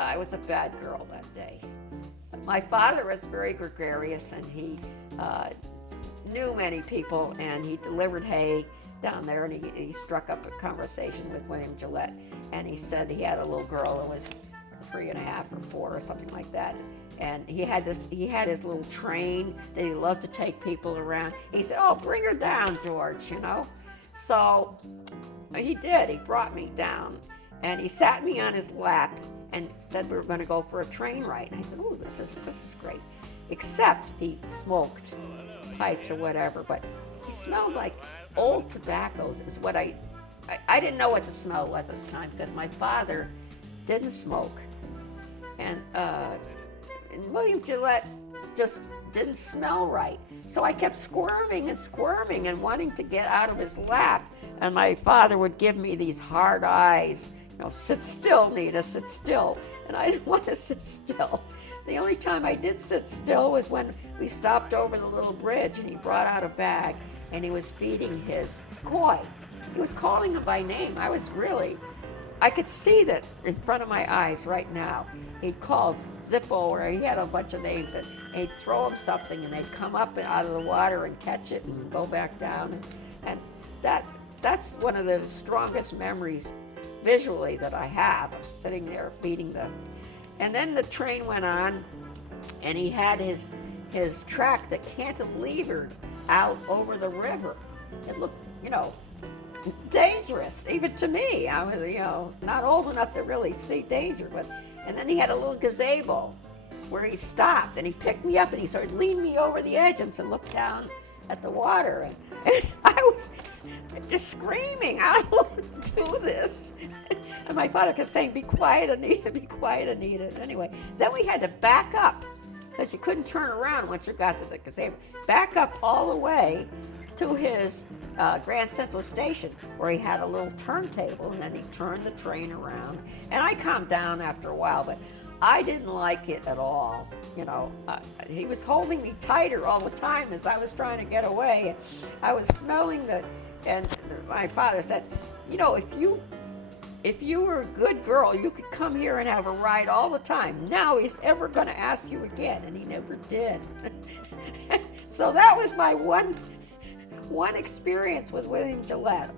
I was a bad girl that day. My father was very gregarious, and he knew many people, and he delivered hay down there, and he struck up a conversation with William Gillette, and he said he had a little girl that was 3.5 or 4 or something like that. And he had his little train that he loved to take people around. He said, "Oh, bring her down, George," you know. So he did. He brought me down, and he sat me on his lap and said we were going to go for a train ride. And I said, "Oh, this is great." Except he smoked pipes or whatever, but he smelled like old tobacco. Is what I didn't know what the smell was at the time because my father didn't smoke, and William Gillette just didn't smell right. So I kept squirming and wanting to get out of his lap. And my father would give me these hard eyes, you know, "Sit still, Nita, sit still." And I didn't want to sit still. The only time I did sit still was when we stopped over the little bridge and he brought out a bag and he was feeding his koi. He was calling him by name. I could see that in front of my eyes right now. He'd call Zippo, or he had a bunch of names, and he'd throw him something, and they'd come up out of the water and catch it and go back down. And that's one of the strongest memories visually that I have of sitting there feeding them. And then the train went on, and he had his track that cantilevered out over the river. It looked, you know, dangerous, even to me. I was, you know, not old enough to really see danger, but. And then he had a little gazebo where he stopped, and he picked me up, and he started leaning me over the edge and looked down at the water. And I was just screaming, "I don't want to do this." And my father kept saying, "Be quiet, Anita, be quiet, Anita." Anyway, then we had to back up because you couldn't turn around once you got to the gazebo. Back up all the way to his Grand Central Station, where he had a little turntable, and then he turned the train around. And I calmed down after a while, but I didn't like it at all. You know, he was holding me tighter all the time as I was trying to get away. I was smelling and my father said, "You know, if you were a good girl, you could come here and have a ride all the time. Now he's ever going to ask you again," and he never did. So that was my one experience with William Gillette.